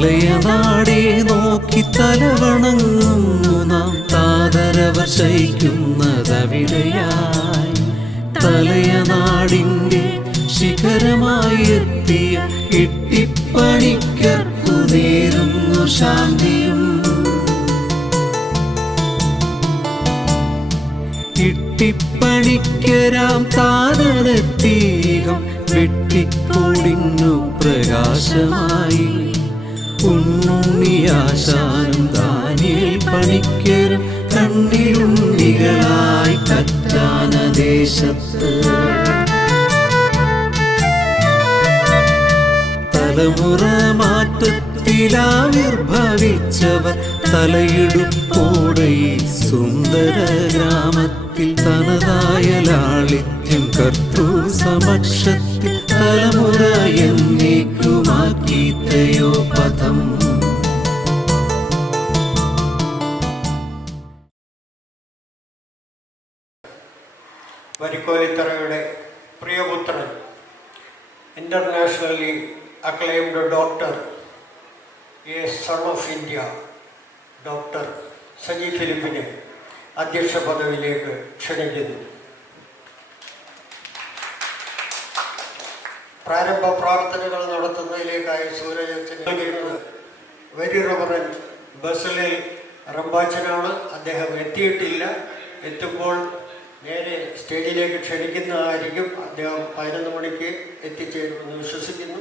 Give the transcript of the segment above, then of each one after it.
തലയനാടെ നോക്കി തലവണങ്ങുന്നു നാം താതരവർ ശയിക്കുന്നതവിടെയായി. തലയനാടിൻ്റെ ശിഖരമായി എത്തിയ ഇട്ടിപ്പണിക്കർക്കു നേരുന്നു ശാന്തിയും. ഇട്ടിപ്പണിക്കരാം താതനെത്തീകം വെട്ടിപ്പൊടിഞ്ഞു പ്രകാശമായി. ഉണ്ണുണ്ണിയാശാനും ദാനിയേൽ പണിക്കരും കണ്ണിലുണ്ണികളായി കറ്റാന ദേശത്ത്. തലമുറ മാറ്റത്തിലാവിർഭവിച്ചവർ തലയെടുപ്പോടെ ഈ സുന്ദര ഗ്രാമത്തിൽ തനതായ ലാളിത്യം കർത്തൃ സമക്ഷത്തിൽ തലമുറ എന്നേക്കുമാക്കീത്തയോ പഥം. വരിക്കോലിത്തറയുടെ പ്രിയപുത്രൻ, internationally acclaimed doctor, a son of India, doctor Saji ഫിലിപ്പിനെ അധ്യക്ഷ പദവിയിലേക്ക് ക്ഷണിക്കുന്നു. പ്രാരംഭ പ്രാർത്ഥനകൾ നടത്തുന്നതിലേക്കായി സൂരജത്തിന് നൽകുന്നത് വെരി റെവറൻഡ് ബസലേൽ റംബാച്ചനാണ്. അദ്ദേഹം എത്തിയിട്ടില്ല. എത്തുമ്പോൾ നേരെ സ്റ്റേജിലേക്ക് ക്ഷണിക്കുന്നതായിരിക്കും. അദ്ദേഹം 11 മണിക്ക് എത്തിച്ചേരുമെന്ന് വിശ്വസിക്കുന്നു.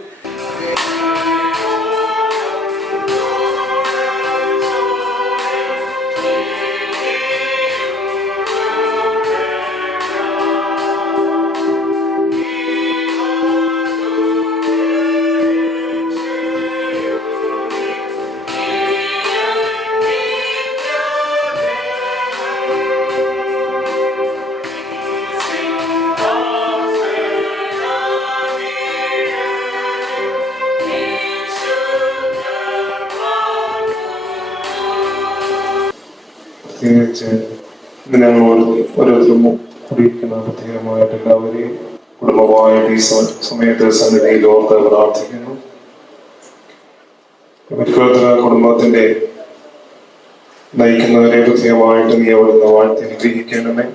ഞങ്ങൾ ഓരോരുത്തരും അറിയിക്കുന്ന പ്രത്യേകമായിട്ട് എല്ലാവരെയും കുടുംബമായിട്ട് ഈ സമയത്ത് സന്നിധിയിൽ ഓർത്ത് പ്രാർത്ഥിക്കുന്നു. കുടുംബത്തിന്റെ നയിക്കുന്നവരെ പ്രത്യേകമായിട്ട് നീ അവിടുന്ന് വാഴ്ത്തി അനുഗ്രഹിക്കണമേ.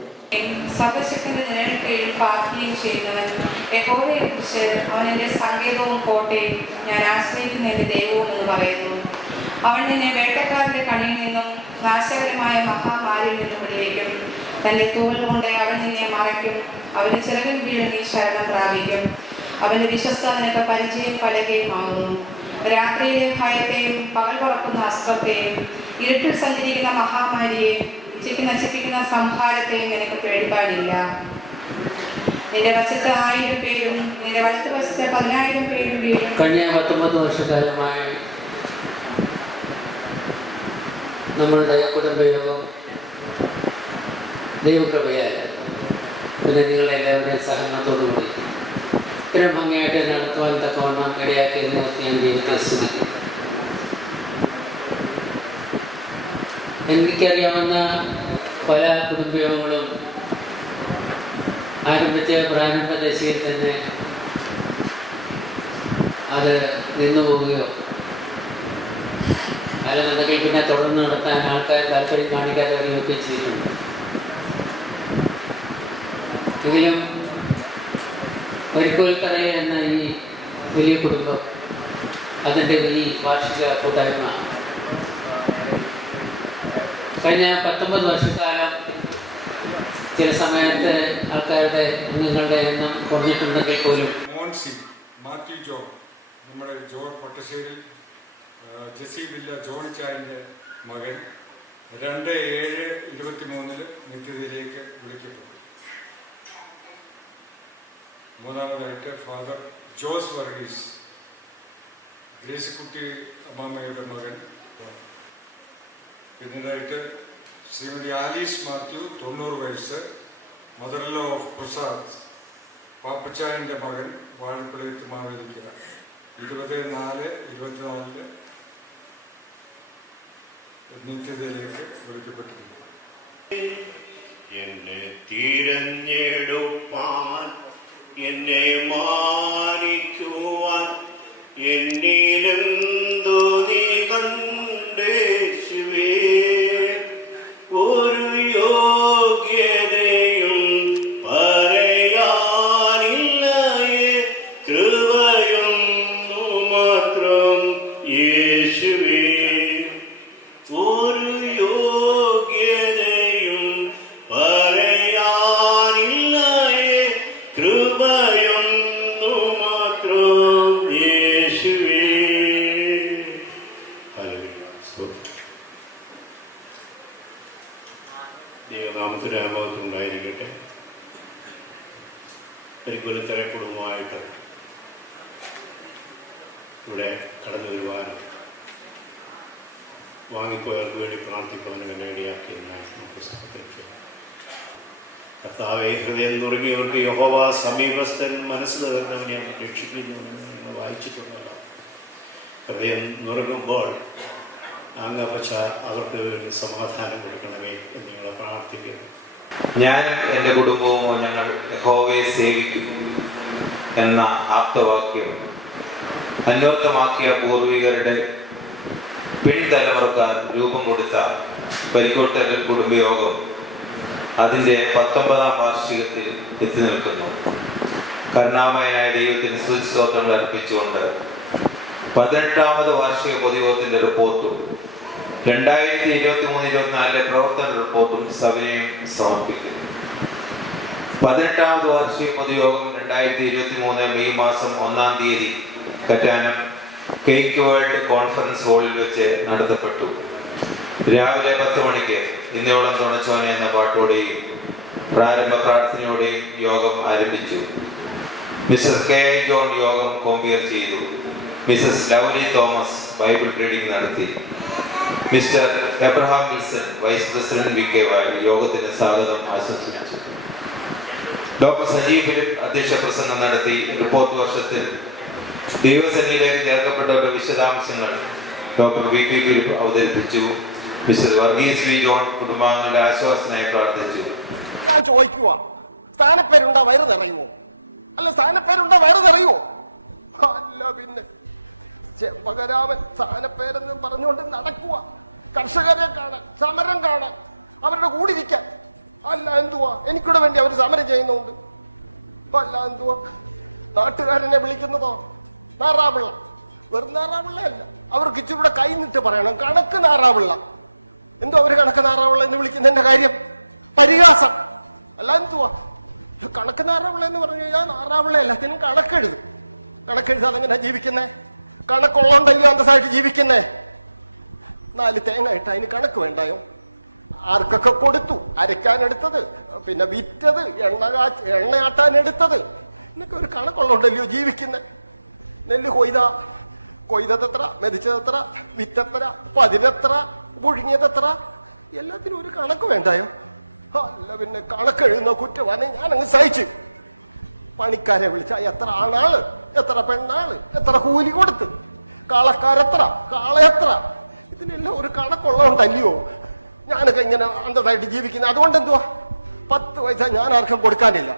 സർവശക്തന്റെ നിഴലിൽ പാർക്കുകയും ചെയ്യുന്നവൻ യഹോവയെക്കുറിച്ച് അവൻ എൻ്റെ സങ്കേതവും കോട്ടയും ഞാൻ ആശ്രയിക്കുന്ന എൻ്റെ ദൈവവും എന്ന് പറയുന്നു. അവൻ നിന്നെ വേട്ടക്കാരന്റെ കണിയിൽ നിന്നും നാശകരമായ മഹാമാരിയിൽ നിന്നും വിടുവിക്കും. തന്റെ തൂവൽ കൊണ്ട് അവൻ നിന്നെ മറയ്ക്കും. അവന് ചിറകിൽ വീഴും നീ ശരണം പ്രാപിക്കും. അവന്റെ വിശ്വസ്ത നിനക്ക് പരിചയം പലകയുമാകുന്നു. രാത്രിയിലെ ഭയത്തെയും പകൽ പറക്കുന്ന അസ്ത്രത്തെയും ഇരുട്ടിൽ സഞ്ചരിക്കുന്ന മഹാമാരിയെയും നശിപ്പിക്കുന്ന സംഹാരത്തെയും നിനക്ക് പേടിപ്പാടില്ല. നിന്റെ വശത്ത് 1000 പേരും നിന്റെ വലത്ത് വശത്ത് 10,000 പേരും വീഴും. കഴിഞ്ഞ 19 വർഷക്കാലമായി നമ്മളുടെ കുടുംബയോഗം ദൈവകൃപയാൽ പിന്നെ നിങ്ങളെല്ലാവരുടെയും സഹകരണത്തോടുകൂടി ഇത്തരം ഭംഗിയായിട്ട് നടത്തുവാൻ തക്കവണ്ണം ഇടയാക്കിയതിനെ ഞാൻ ദൈവത്തെ സ്തുതിക്കും. എനിക്കറിയാവുന്ന പല കുടുംബയോഗങ്ങളും ആരംഭിച്ച പ്രാരംഭ ദശയിൽ തന്നെ അത് നിന്നുപോവുകയോ അല്ലെന്നുണ്ടെങ്കിൽ പിന്നെ തുടർന്ന് നടത്താൻ ആൾക്കാർ താല്പര്യം കാണിക്കാതെ വരികയൊക്കെ ചെയ്തിട്ടുണ്ട്. എങ്കിലും വരിക്കോൽത്തറ എന്ന ഈ വലിയ കുടുംബം, അതിൻ്റെ ഈ വാർഷിക കൂട്ടായ്മ കഴിഞ്ഞ 19 വർഷക്കാലം ചില സമയത്ത് ആൾക്കാരുടെ അംഗങ്ങളുടെ എണ്ണം കുറഞ്ഞിട്ടുണ്ടെങ്കിൽ പോലും മോൻസി മാത്യു ജോ, നമ്മുടെ ജോ പൊട്ടശ്ശേരിൽ ജെസി വില്ല ജോണിച്ചായൻ്റെ മകൻ 2/7/23 നിത്യതയിലേക്ക് വിളിക്കപ്പെട്ടു. മൂന്നാമതായിട്ട് ഫാദർ ജോസ് വർഗീസ്, ഗ്രേസിക്കുട്ടി അമ്മാമ്മയുടെ മകൻ. പിന്നീടായിട്ട് ശ്രീമതി ആലീസ് മാത്യു 90 വയസ്സ്, മദർ ലോ ഓഫ് പ്രസാദ്, പാപ്പച്ചായൻ്റെ മകൻ, വാഴപ്പള്ളയത്ത് മാവേലിക്കര. 24/24 നിത്യതയിലേക്ക് വിളിക്കപ്പെട്ടിരിക്കുന്നു. എന്നെ തിരഞ്ഞെടുപ്പാൻ, എന്നെ മാനിക്കുവാൻ എന്നിലെന്തോ നീ ഇവിടെ കടന്നു വരുവാനും വാങ്ങിപ്പോയവർക്ക് വേണ്ടി പ്രാർത്ഥിക്കുവാനും എന്നെ ഇടയാക്കിയതായി നമുക്ക് പുസ്തകത്തിൽ കർത്താവെ, ഹൃദയം നുറുങ്ങിയവർക്ക് യഹോവ സമീപസ്ഥൻ, മനസ്സ് തകർന്നവനെ അവൻ രക്ഷിക്കുന്നു എന്ന് ഞങ്ങൾ വായിച്ചിട്ടുണ്ടല്ലോ. ഹൃദയം നുറുങ്ങുമ്പോൾ അങ്ങപ്പച്ച അവർക്ക് വേണ്ടി സമാധാനം കൊടുക്കണമേ എന്ന് ഞങ്ങൾ പ്രാർത്ഥിക്കുന്നു. ഞാനും എൻ്റെ കുടുംബവും ഞങ്ങൾ യഹോവയെ സേവിക്കും എന്ന ആപ്തവാക്യം അന്വർത്ഥമാക്കിയ പൂർവികരുടെ പിൻതലമുറക്കാർ രൂപം കൊടുത്ത പരിക്കോട്ടൽ കുടുംബയോഗം അതിൻ്റെ 19ാം വാർഷികത്തിൽ എത്തി നിൽക്കുന്നു. കരുണാമയനായ ദൈവത്തിന് സ്തുതിസ്തോത്രങ്ങൾ അർപ്പിച്ചുകൊണ്ട് 18ാമത് വാർഷിക പൊതുയോഗത്തിൻ്റെ റിപ്പോർട്ടും 2023-24 പ്രവർത്തന റിപ്പോർട്ടും സഭയും സമർപ്പിക്കുന്നു. 18ാമത് വാർഷിക പൊതുയോഗം 2023 മെയ് മാസം 1-ാം തീയതി കറ്റാനം കേക്ക് വേൾഡ് കോൺഫറൻസ് ഹാളിൽ വെച്ച് നടത്തപ്പെട്ടു. രാവിലെ 10 മണിക്ക് ഇന്നയോളം തുണച്ചോനെ എന്ന പാട്ടോടെയും പ്രാരംഭ പ്രാർത്ഥനയോടെയും യോഗം ആരംഭിച്ചു. മിസ്റ്റർ കെ ഐ ജോൺ യോഗം കോമ്പിയർ ചെയ്തു. Mrs Lovely Thomas Bible reading നടത്തി. Mr Abraham Wilson vice president V K വായി യോഗത്തിന് സ്വാഗതം ആശംസിച്ചു. ഡോക്ടർ സജീവ് ഫിലിപ്പ് അധ്യക്ഷ പ്രസംഗം നടത്തി. റിപ്പോർട്ട് വർഷത്തിൽ ദൈവസന്നിധിയിലേക്ക് ചേർക്കപ്പെട്ടവരുടെ വിശദാംശങ്ങൾ ഡോക്ടർ വി പി ഫിലിപ്പ് അവതരിപ്പിച്ചു. മിസ്റ്റർ വർഗീസ് വി ജോൺ കുടുംബാംഗങ്ങളുടെ ആശ്വാസനായി പ്രാർത്ഥിച്ചു. ഞാൻ ചോദിക്കുക, സ്ഥാനപ്പേരുണ്ടാ വയറ് നിറയുമോ? അല്ല, സ്ഥാനപ്പേരുണ്ടാ വയറ് നിറയുമോ? അല്ല പിന്നെ ചെമ്പകരാമൻ സ്ഥാനപ്പേരെന്ന് പറഞ്ഞുകൊണ്ട് നടക്കുക. കർഷകരെ കാണാൻ, സമരം കാണാൻ, അവരുടെ കൂടിരിക്കാൻ. അല്ല എന്തുവാ, എനിക്കൂടെ വേണ്ടി അവർ സമരം ചെയ്യുന്നുണ്ട്. അല്ല എന്തുവാ, നാട്ടുകാരനെ വിളിക്കുന്നതോ നാറാപിള്ള. വെറും നാറാപിള്ള അല്ല, അവർക്ക് ഇച്ചിരൂടെ കൈ നിട്ട് പറയണം, കണക്ക് നാറാപിള്ള. എന്തോ അവർ കണക്ക് നാറാപിള്ള എന്ന് വിളിക്കുന്നതിന്റെ കാര്യം? പരിഹാസം. അല്ല എന്തുവാ, കണക്ക് നാറാപിള്ള എന്ന് പറഞ്ഞു കഴിഞ്ഞാൽ നാറാപിള്ള എല്ലാത്തിനും കണക്കെഴുതും. കണക്കെഴുതാതെ എങ്ങനെ ജീവിക്കുന്നേ? കണക്കുള്ളോണ്ടല്ലോ അന്തസ്സായിട്ട് ജീവിക്കുന്നേ. 4 തേങ്ങ ഇട്ട് അതിന് കണക്ക് വേണ്ടായോ? ആർക്കൊക്കെ കൊടുത്തു, അരയ്ക്കാനെടുത്തത്, പിന്നെ വിറ്റത്, എണ്ണയാട്ടാൻ എടുത്തത്, എന്നൊക്കെ ഒരു കണക്കുള്ളോണ്ടല്ലോ ജീവിക്കുന്നേ. നെല്ല് കൊയ്തതെത്ര, മെതിച്ചതെത്ര, വിറ്റെത്ര, പതിരെത്ര, പുഴുങ്ങിയതെത്ര, എല്ലാത്തിനും ഒരു കണക്ക് വേണ്ടായോ? അല്ല പിന്നെ കണക്കെഴുതുന്ന കുറ്റവാനെ ഞാനങ്ങ് സഹിച്ചു. പണിക്കാരെ വിളിച്ച എത്ര ആണാള്, എത്ര പെണ്ണാള്, എത്ര കൂലി കൊടുത്ത്, കാളക്കാരെത്ര, കാളയെത്ര, ഇതിനെല്ലാം ഒരു കണക്കുള്ളതുകൊണ്ടല്ലയോ ഞാനൊക്കെ ഇങ്ങനെ അന്തതായിട്ട് ജീവിക്കുന്നത്. അതുകൊണ്ട് എന്തുവാ, 10 പൈസ ഞാൻ ആർക്കും കൊടുക്കാനില്ല.